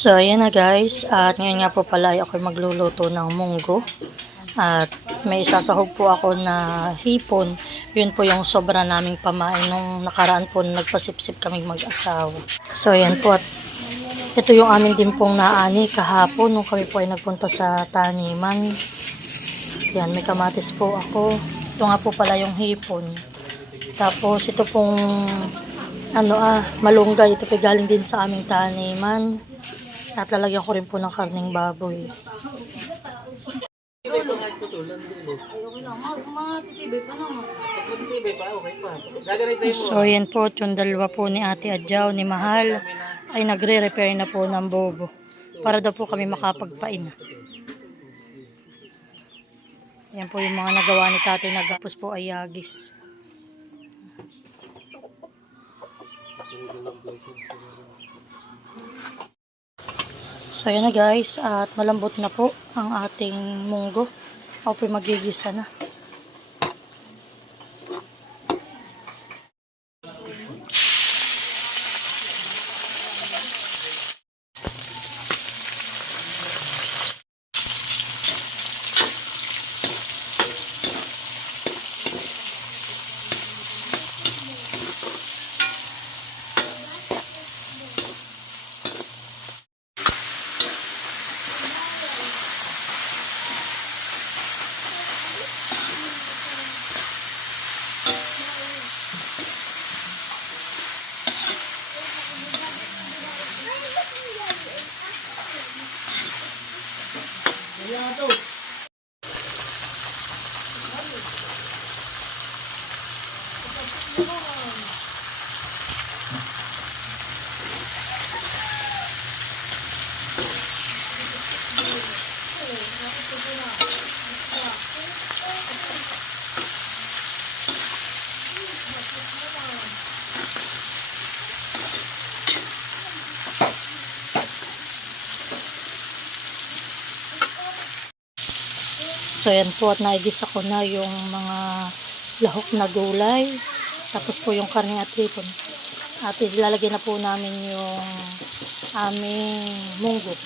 So, ayan na guys. At ngayon nga po pala ay ako'y magluluto ng munggo. At may isasahog po ako na hipon. Yun po yung sobra naming pamain nung nakaraan po na nagpasipsip kaming mag-asawa. So, ayan po. At ito yung amin din pong naani kahapon nung kami po ay nagpunta sa taniman. Yan, may kamatis po ako. Ito nga po pala yung hipon. Tapos, ito pong malunggay. Ito po galing din sa aming taniman. At lalagyan ko rin po ng karning baboy. So yan po, yung dalawa po ni Ate Adjaw, ni Mahal, ay nagre-repair na po ng bobo. Para daw po kami makapagpain. Yan po yung mga nagawa ni Tatay, nagapos po ay yagis. So yan na guys, at malambot na po ang ating munggo. Ako po magigisa na. So yan po, at naigisa ko na yung mga lahok na gulay. Tapos po yung karne at hipon. At ilalagay na po namin yung aming munggo.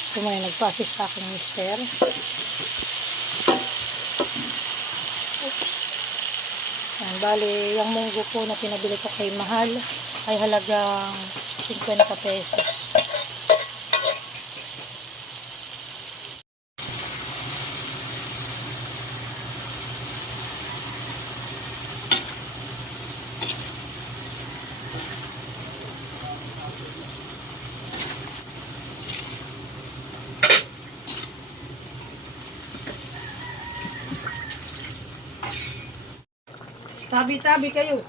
Ito mo yung nagpa-assist sa aking mister. Oops. Yan, bali, yung munggo po na pinabili ko kay Mahal ay halagang 50 pesos. Tabi-tabi kayo.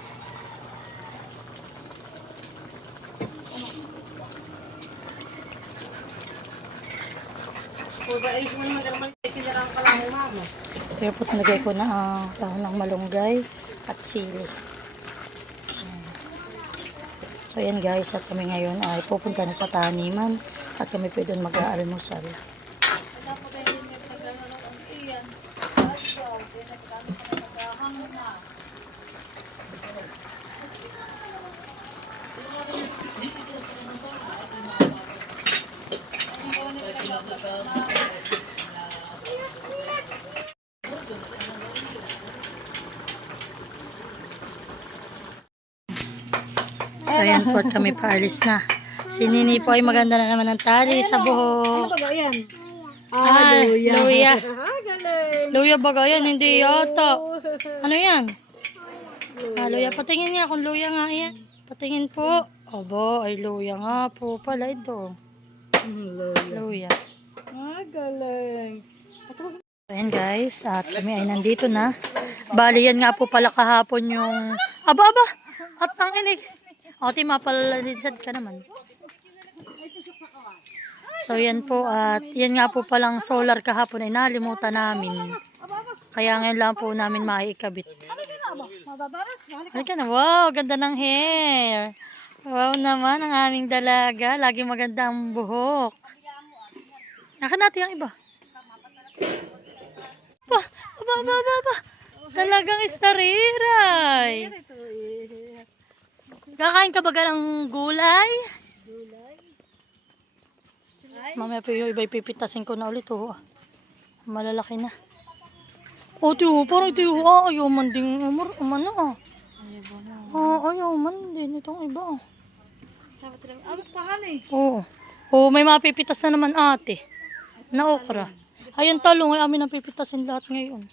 Kaya po nilagay ko na ang dahon ng malunggay at sili. So yan guys, at kami ngayon ay pupunta na sa taniman at kami pwede mag-aalmusal. So ayan po, kami paalis na. Si Nini po ay maganda na naman ng tali sa buhok. Ano ba yan? Luya. Galing. Luya ba yan? Hindi yata. Ano yan? Luya. Patingin nga kung luya nga yan. Patingin po. Aba, ay luya nga po pala ito. Luya. Galing. Ayan guys, at kami ay nandito na. Bali yan nga po pala kahapon yung... Aba! At ang inig. O, mapalalinsad ka naman. So yan po, at yan nga po palang solar kahapon ay nalimutan namin. Kaya ngayon lang po namin maiikabit. Halika na, wow, ganda ng hair. Wow naman ang aming dalaga. Lagi maganda ang buhok. Naka natin ang iba. Aba. Talagang istariray. Kakain ka ba ng gulay? Mamaya pa yung iba pipitasin ko na ulit. Oh. Malalaki na. Oh, tiyo, parang tiyo. Ayaw man din umano. Ayaw man din. Itong iba. Oo. Oh, may mapipitas na naman ate. Na okra. Ayun talong ay amin ang pipitasin lahat ngayon.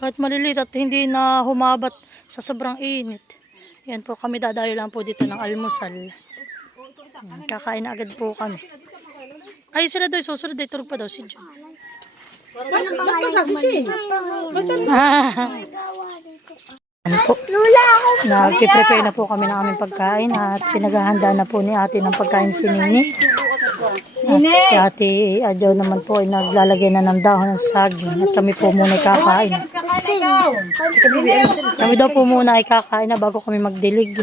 Kahit maliliit at hindi na humabat sa sobrang init. Yan po kami dadayo lang po dito ng almusal. Kakain na agad po kami. Ay sila daw susunod ay turog pa daw si John. Ano po? Nag-prepare na po kami ng aming pagkain at pinaghahanda na po ni ate ng pagkain si Nini. At si ate Adjo naman po ay naglalagay na ng dahon ng saging at kami po muna ay kakain. Kami daw po muna ay kakain na bago kami magdilig.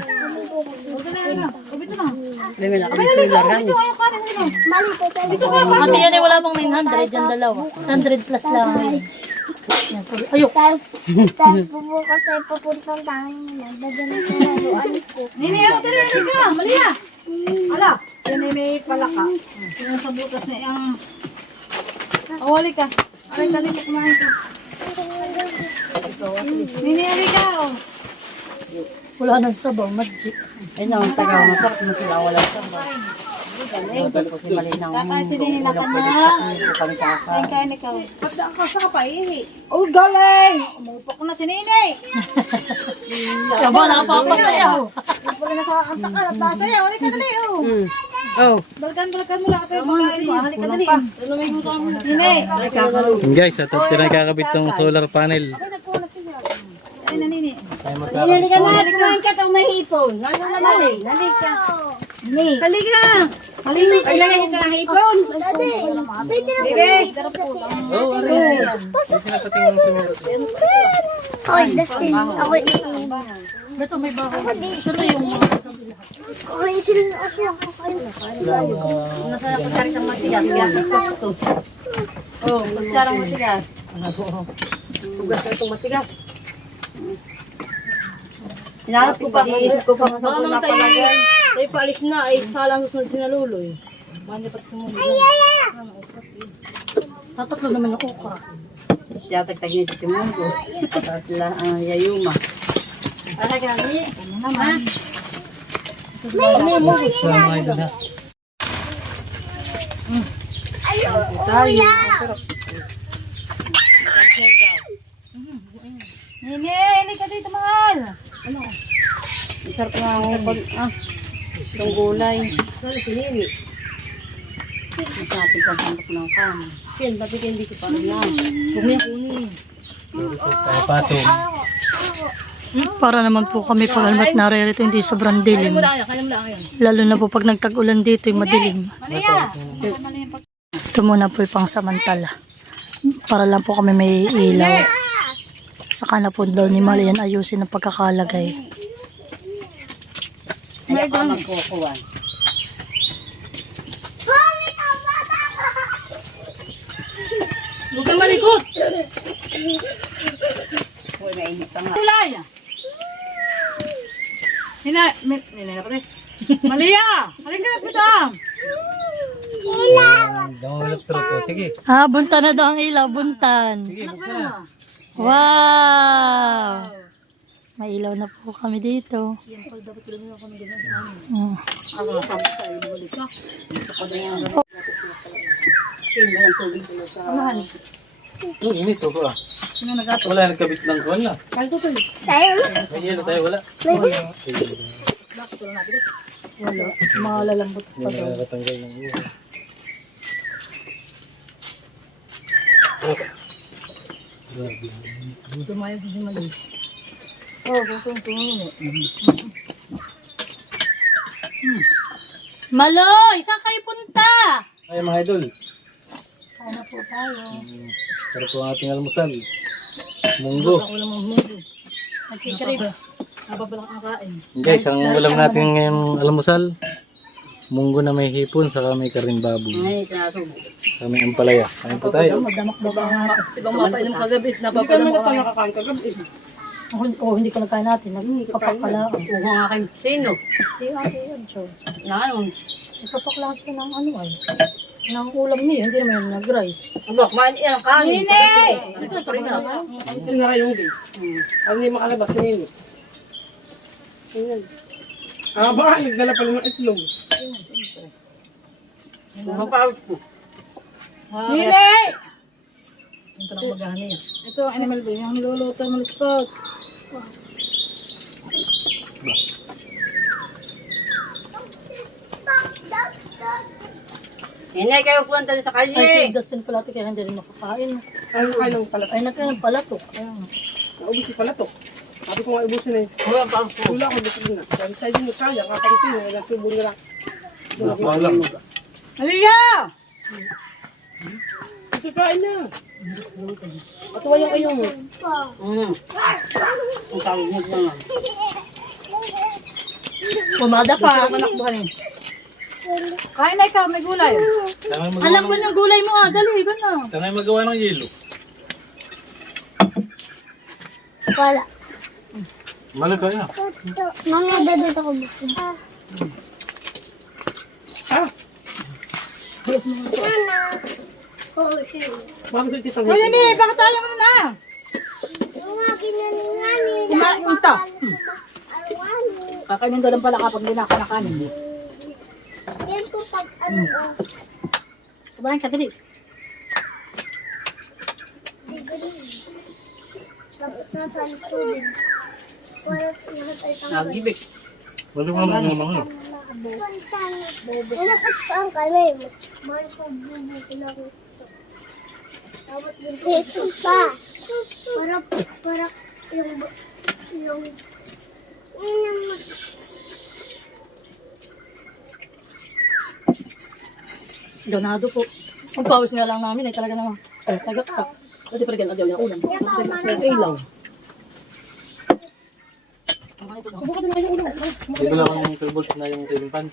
Ate yan ay wala pang 900 yan dalawa. 100 plus lang. Ayok. Dahil po bukas ay papuntang tangin na. Dadyan ko na luan ko. Nini, ako talaga ka. Malia. Ala, yan ay may palaka. Yan sa butas na yung... Hali ka. Aray ka dito, kumain ka. Nini, hali ka. Wala nang sabaw, magic. Ay naman taga masarap na sila wala sabaw. Kakain si Nini na ka na. Kain ikaw. Pagdaan ka sa kapaihi. Oh, galing! Umupok na si Nini. Yaba, nakapapasaya. Wala na sa antakan at nasaya. Hali ka dali. Oh. Balikan mo lang ito yung pagkain mo. Hali ka dali. Nini. Guys, at pinakakabit ng solar panel. Ay na Nini. Nili ka na, kumain ka itong may hipon. Ano naman eh, nali ka. Hali ka. Paglagay ka ng hipon. Bibi. Oh, aray. Pinapating ng simero. Ay, Dustin. Ako Beto, may bahay. Sino yung mga ay sila na asya. Nasa pagkarin ng matigas. Oh, pagkarang matigas. Tugas na itong matigas. Hinahanap ko pa, iisip ko pa sa una palagay. Ay, paalis na. Ay, salang susunod si Naluloy. Manda pati sumunod. tatatlo naman yung okra? Tiyatagtag niya si Mungo. At ang yayuma. Para kami. Ano naman? Nini, hali ka dito, mahal. Masarap nga ang itong gulay. Sali si Nini. Masarap ang hanap ng kama. Siyan, ba't hindi ko pa rin na? Huwag mo yung kunin. Patong. Para naman po kami pag almat naririto hindi sobrang dilim. Kaya mo lang yan. Lalo na po pag nagtag-ulan dito yung madilim. Malia. Ito muna po yung pang samantala. Para lang po kami may ilaw. Saka na po daw ni Malian ayusin ang pagkakalagay. Kaya pa magkukuhan. Huwag kang malikot! Uy, mainit pa nga. Tulay. Nina, Nina pa rin. Malia, halika na dito. Damo electric. Sige. Buntan na daw ang ilaw, buntan. Sige, buksan na. Wow! May ilaw na po kami dito. Init ko ah. Wala nagkabit ng kuwan na. Tayo na. May yelo tayo, wala. Wala. Malalambot pa Hindi daw. na nakatanggal ng ulo. Tumayo si Maluloy. Maloy! Saan kayo punta? Ay mga idol. Kaya na po tayo. Sarap po ang ating almusal. Munggo. Nagkikrib. Nababalak ang kain. Guys, ang ulam natin ngayong almusal. Munggo na may hipon, saka may karimbaboy. Ngayon, sinasubo. Saka may ampalaya. Kain po tayo. Ibang mapainom kagabi, napapainom ko kayo. Hindi ka nagkain natin. Nagkapakala. Oo nga kayo. Sino? Si Ate Adjo. Na ano? Nagkapakla siya ng ano ay. Ng ulam niya. Hindi naman nag-rice. Aba, kumain yan, kanin. Ito nga yung day. Ang hindi makalabas na yun. Ayan. Baka nagdala pala ng itlog. Mapawit ko. Nini! Ito lang magani yan. Ito ang animal ba? Yung niluluto mo spot. Hindi kayo punta sa Ay, si kalye. Dustin pala ito kaya hindi rin makakain. Ano kayo ng pala? Ay, nagkain pala to. Kaya nga. Naubos yung pala to. Sabi ko nga ubusin na eh. Wala pa ang Wala ako dito na. Dahil sa inyo kaya, kakaitin mo. Nagsubo nyo lang. Napalang. Halika! Kakain na. Atuwa yung ayaw mo. Ang tawag niyo naman. Pumada pa. Manakbuhan eh. Kain na ikaw, may gulay. Alam mo ng gulay mo ah. Dali, iba na. Tangay magawa ng yelo. Wala. Mali kaya. Mama, dadot ako gusto. Oh, shit. Bakit kita mo? Nini, bakit tayo mo na? Yung akin na ningani. Kumain ito. Arwani. Kakainin daw lang pala kapag hindi nakanakanin. Yan po pag ano. Kumain ka, dali. Nasa likod. Wala tayo tanga. Nagibig. Mali mo naman naman yun. Wala kastaan kami. Mahal ko bubukin ako. Dapat din ito pa. Para yung Ganado po. Ang pawis nga lang namin ay talaga naman. Ay, tagaktak. Pwede pa rin agaw yung ulam. ilaw. Hindi ko lang yung turbos na yung tilimpan.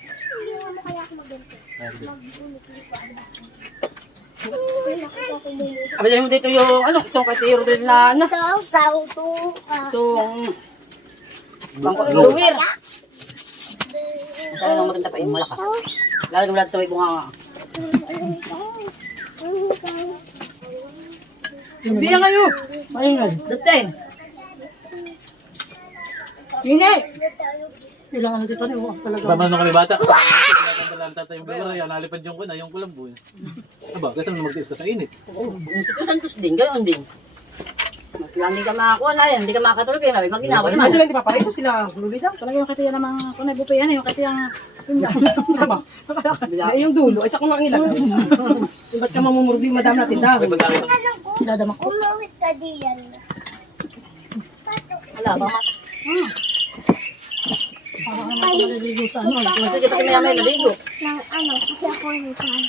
Abi mo dito yung ano, itong katiro din na ano. Itong luwir. Talagang maganda pa yung malakas. Lalo naman sa may bunga. Hindi na kayo. Ayun. Dustin. Nini! Ilang ano dito niyo talaga. Tama nung kami bata. Tinatanda lang tatay yung bibara. Yan, nalipad yung kuna, yung kulambo. Aba, kasi naman magtiis ka sa init. Yung si Santos din, ganoon din. Mas lang hindi ka makakuha na yan, hindi ka makatulog eh. Sabi, maginawa naman. Sila hindi pa pareho sila. Lulida. Talaga yung katiya namang kung may bupe yan yung katiya tama. Ay yung dulo. Ay siya kung ang ilan. Ba't ka mamumurbi madam natin daw? Dadamak ko. Umawit ka diyan. Wala ba ma? Parang naman ako naliligo sa ano. Sige pa kami may maligo. Ng ano, kasi ako yung fan.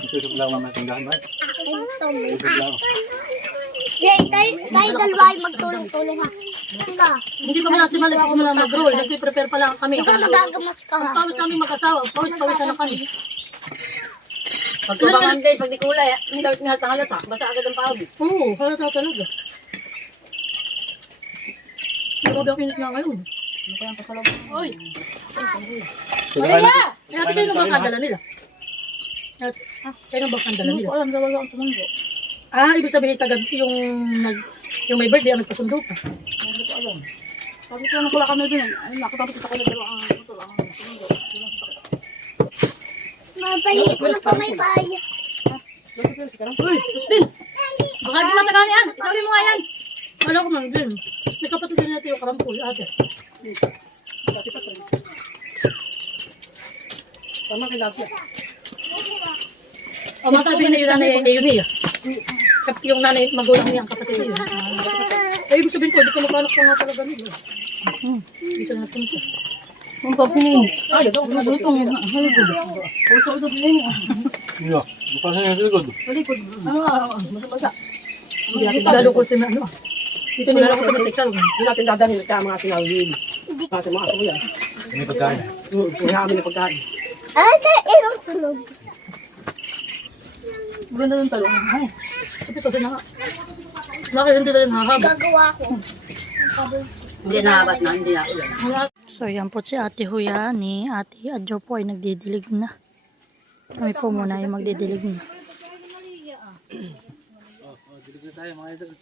Ito lang naman tindahan ba? Ito lang. Jay, tayo dalawa ay magtulong-tulong ha. Ika, Hindi pa man simula sa simula mag-roll. Nagpe-prepare pa lang kami. ikaw nagagamas ka ha. Pawis namin mag-asawa. Pawis-pawisan na kami. Pag tubangan din, pag di kulay, hindi daw tinihatang halata. Basta agad ang pawid. Oo, halata talaga. Grabe ang init na ngayon. Oy, Kaya kaya ate kayo nang bangkandala nila. Kayo nang bangkandala nila. Alam daw wala akong tumundo. Ibig sabihin tagad yung may birthday ang nagpasundo pa. Sabi ko nung kula kami din. Ay naku tapos sa kanila ang ito ang tumundo. Mapalit ko na pa may paya. Uy, Dustin! Baka di matagal yan. Sabi mo nga yan. Wala ko man din. May kapatid din natin yung karampol, ate. Tama kay Lapia. O matabi na yung nanay yun niya. Yung nanay magulang niya ang kapatid niya. Ibig sabihin ko, di ko magkanak ko nga talaga nila. Hindi sila napunta. Ang papinin. Ay, ito na dito ng haligod. Ito din. Iya, bukan sa likod. Malikod. Basta. Lalo ko si ano. Dito nila ako sa Mexican. Hindi natin dadalhin kaya mga sinawin. Kasi mga aso yan. May pagkain. Wala kami na pagkain. Ay, irong tulog. Maganda yung talong. Ay, ito din na nga. Bakit hindi na rin hahaba? Gagawa ko. Hindi nahabat na, hindi na ulan. So yan po si Ate Huya ni Ate Adjo po ay nagdidilig na. Kami po muna ay magdidilig na. Dilig na tayo mga idol.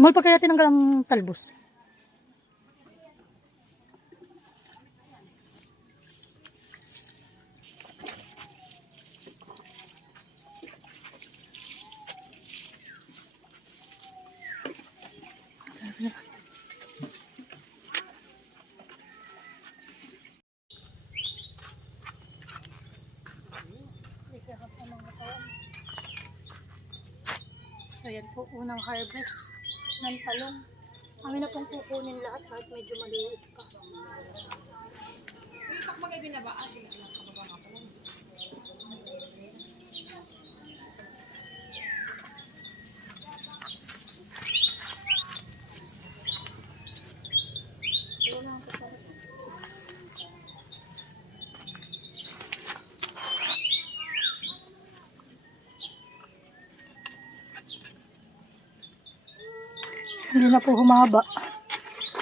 Mahal pa kaya tinanggal ang talbos? So yan po, unang harvest ng talong. Kami na pong kukunin lahat kahit medyo maliit pa. Hindi na po humaba.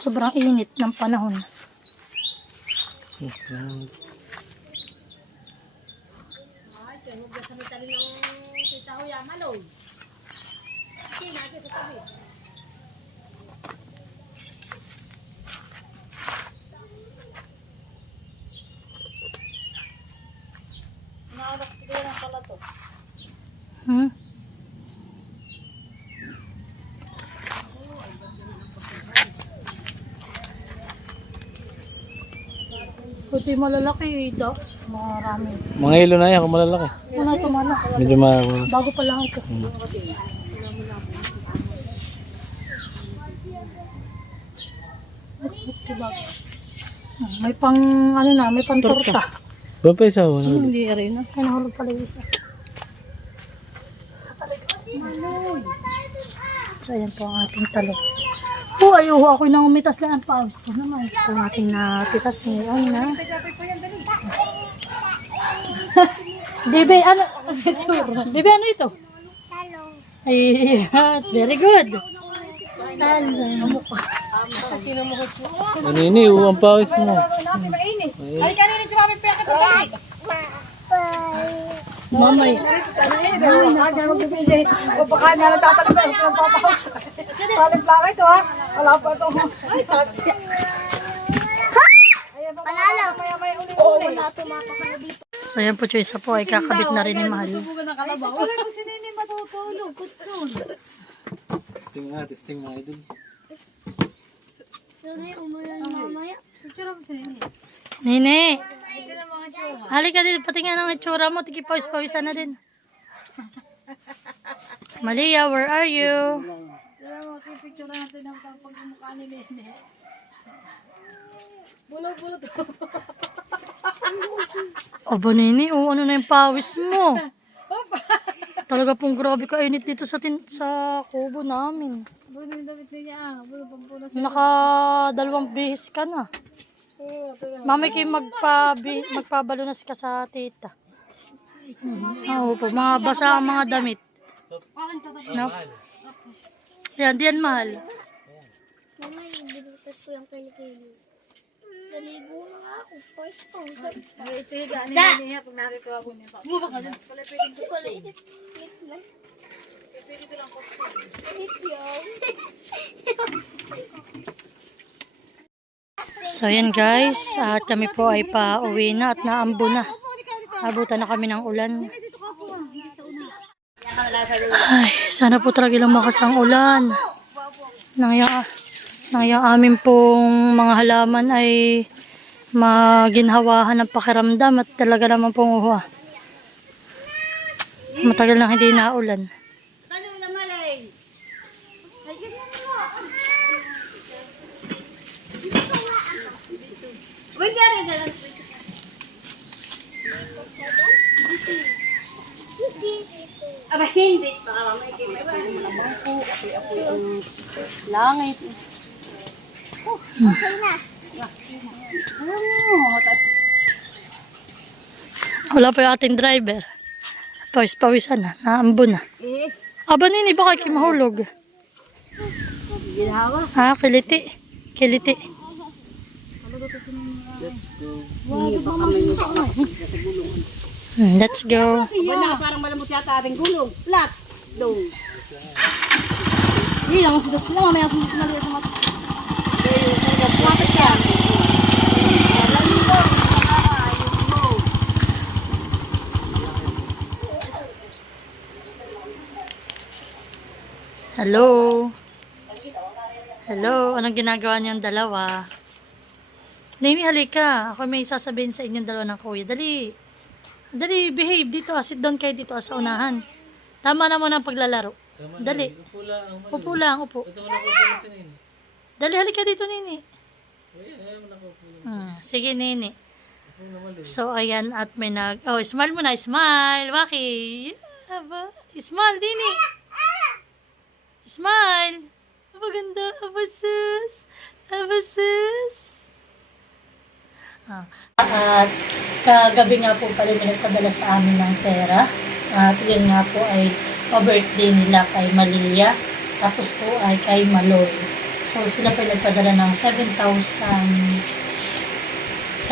Sobrang init ng panahon. Hmm? Puti malalaki daw. Marami. Mga ilo na yan kung malalaki. Una ito mana. Medyo Bago pa lang ito. May pang ano na, may pang torta. Doon pa isa. Hindi rin. Ay, nahulog pala yung isa. So, ayan po ang ating talong. Oh, ayuho ako nang umitas lang ang pawis ko naman. Ito ang ating natitas ngayon na. Bebe, ano? Bebe, ano ito? Talong. Ay, very good. Talong. Manini, ang pawis mo. Ay, kanina si Mami Peka ito kami. Mamay. Kanina, dahil magbibigay. Baka niya nagtatalabay. Kung papahok sa paling plaka ito ha. Wala pa ito. Ay, sakit. Panalo. Maya-maya uli-uli. Wala tumatakala dito. So, yan po, Choy, isa po ay kakabit na rin ni Mahal. Wala pag si Nini matutulog. Kutsun. Testing mga idol. Sorry, umulan mamaya. Tutsura mo si Nini. Nene, halika dito, patingin ang itsura mo, tigipawis-pawisan na din. Malia, where are you? Kaya mo, pipicture natin ang pagmumukha ni Nini. Bulog-bulog to. Aba, Nene, oh, ano na yung pawis mo? Talaga pong grabe kainit dito sa kubo namin. Bulo yung damit niya. Bulo pampunas. Naka 2 bihis ka na. Oo, Mamay kayo magpabalunas ka sa tita. Oo po, mga basa ang mga damit. No? Yan, diyan Mahal. Mama, binutas ko yung kilikili. Naligo na nga ako. First ko. ito yung daan ni Nini ha. Pag nakikuha ko niya. Bumaba ka dyan. Pala pwedeng kutsun. Pwede ko lang kutsun. So yan guys, at kami po ay pa-uwi na at naambo na. Abutan na kami ng ulan. Ay, sana po talaga lumakas ang ulan. Nang amin pong mga halaman ay maginhawahan ng pakiramdam at talaga naman pong uha. Matagal na hindi naulan. Tanong na malay. Uy, gari na lang. Aba, hindi. Baka mamay kayo may malamang po. Apoy ang langit. Okay na. Alam mo, Wala pa yung ating driver. Pawis-pawisan na. Naambo na. Aba nini, baka kayo mahulog. ginawa. Ah, kiliti. Kiliti. Let's go. Wala, parang malambot yata ating gulong. Flat. Dong. Hindi lang, sudas lang. Mamaya sudas na sa mata. Lapit ka. Hello. Hello. Anong ginagawa niyong dalawa? Nini, halika. Ako may sasabihin sa inyong dalawa ng kuya. Dali. Dali, behave dito. Sit down kayo dito sa unahan. Tama na muna ang paglalaro. Dali. Upo lang. Upo lang, upo. Ito mo na upo si Nini. Dali, halika dito, Nini. Ayaw mo na upo. Sige, Nini. Upo naman eh. So, ayan, at may nag... Oh, smile muna, smile. Waki. Aba, smile, Nini. Smile. Aba, ganda. Aba, sus. Aba, sus. At kagabi nga po pala may nagpadala sa amin ng pera. At yun nga po ay pa-birthday nila kay Malia. Tapos po ay kay Maloy. So, sila po nagpadala ng 7,287.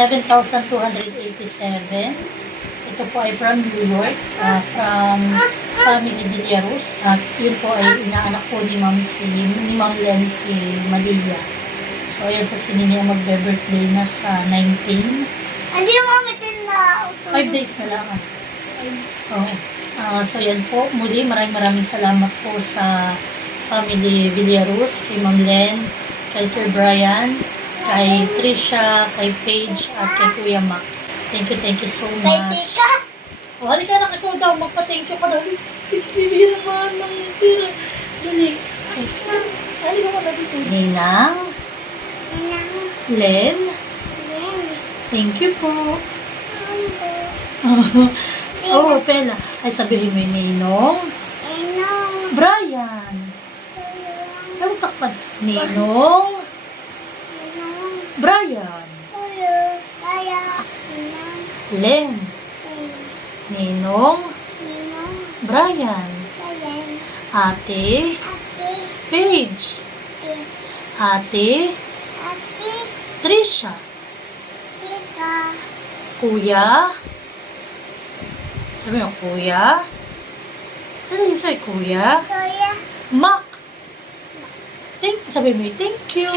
Ito po ay from New York, from Family Villarus. At yun po ay inaanak po ni Ma'am Len si Malia. So, ayan po si Nini ang magbe-birthday na sa 19. Hindi mo mamitin na. 5 days na lang. Oo. So, yan po. Muli, maraming salamat po sa Family Villarus, kay Ma'am Len, kay Sir Brian, kay Trisha, kay Paige, at kay Kuya Mac. Thank you so Kay much. Tika. O, halika na, ikaw daw, magpa-thank you ka daw. Bibigyan naman ng tira. Dali. Halika ka na dito. Ninang, Len, thank you po. Oh, Pela. Ay, sabihin mo yung Ninong. Brian. Pero takpan. Ninong. Brian. Len. Ninong. Brian. Ate. Paige. Ate. Trisha. Kuya. Sabi mo, Kuya. Ano yung say, Kuya? Mac. Sabi mo, thank you.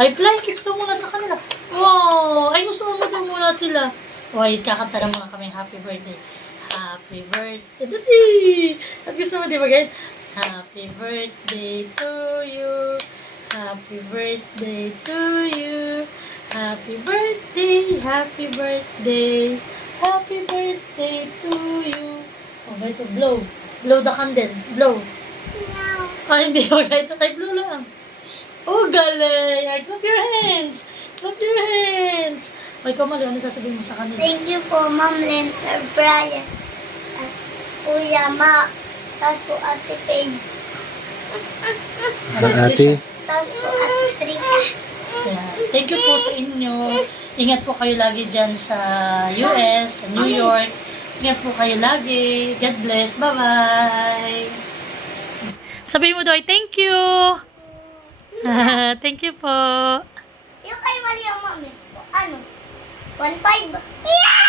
Ay, flying kiss ka muna sa kanila. Wow. Ay, gusto mo daw muna sila. Ay, kakanta na muna kami happy birthday. Happy birthday. Dali. At gusto mo, di ba, guys? Happy birthday to you. Happy birthday to you. Happy birthday. Happy birthday. Happy birthday to you. Oh, ito, blow. Blow the candle. Blow. Ah, hindi ko ito. Kay blow lang. Oh, galing. Ay, clap your hands. Clap your hands. O, ikaw, Mali, ano sasabihin mo sa kanila? Thank you po, Ma'am Len, Sir Brian, at Kuya Mac, tapos po Ate Paige, Ate. tapos po Ate Trisha. Yeah. Thank you po sa inyo. Ingat po kayo lagi dyan sa US, sa New York. Ingat po kayo lagi. God bless. Bye-bye. Sabihin mo daw, thank you. Thank you po. Yung kay Maria, Mami, ano? 1.5? Yeah!